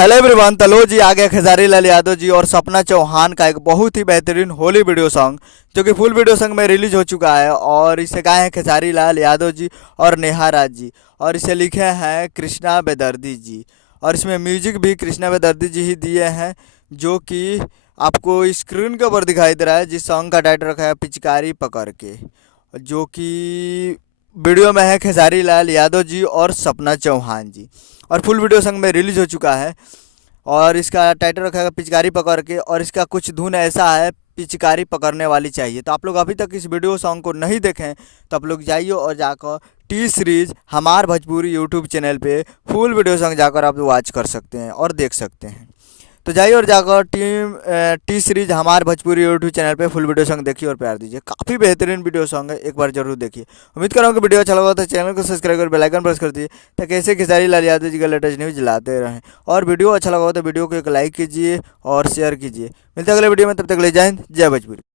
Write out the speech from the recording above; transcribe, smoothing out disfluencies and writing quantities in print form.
Hello everyone, तलो जी आ गए खेसारी लाल यादव जी और सपना चौहान का एक बहुत ही बेहतरीन होली वीडियो सॉन्ग जो कि फुल वीडियो सॉन्ग में रिलीज हो चुका है। और इसे गाए हैं खेसारी लाल यादव जी और नेहा राज जी, और इसे लिखे हैं कृष्णा बेदर्दी जी। और इसमें म्यूजिक भी कृष्णा बेदर्दी जी ही दिए हैं, जो कि आपको स्क्रीन के ऊपर दिखाई दे रहा है। जिस सॉन्ग का टाइटल रखा है पिचकारी पकड़ के, जो कि वीडियो में है खेसारी लाल यादव जी और सपना चौहान जी। और फुल वीडियो संग में रिलीज हो चुका है। और इसका टाइटल रखा है पिचकारी पकड़ के, और इसका कुछ धुन ऐसा है, पिचकारी पकड़ने वाली चाहिए। तो आप लोग अभी तक इस वीडियो सॉन्ग को नहीं देखें तो आप लोग जाइए और जाकर टी सीरीज हमार भोजपुरी यूट्यूब चैनल पे फुल वीडियो सॉन्ग जाकर आप वॉच कर सकते हैं और देख सकते हैं। तो जाइए और जाकर टी सीरीज हमार भोजपुरी यूट्यूब चैनल पे फुल वीडियो सॉन्ग देखिए और प्यार दीजिए। काफ़ी बेहतरीन वीडियो सॉन्ग है, एक बार जरूर देखिए। उम्मीद कर रहा हूँ कि वीडियो अच्छा लगा तो चैनल को सब्सक्राइब कर बेल आइकन प्रेस कर दीजिए, ताकि ऐसे खेसारी लाल यादव जी का लेटेस्ट न्यूज़ लाते रहें। और वीडियो अच्छा लगा हो तो वीडियो को एक लाइक कीजिए और शेयर कीजिए। मिलते हैं अगले वीडियो में, तब तक ले जय हिंद, जय भोजपुरी।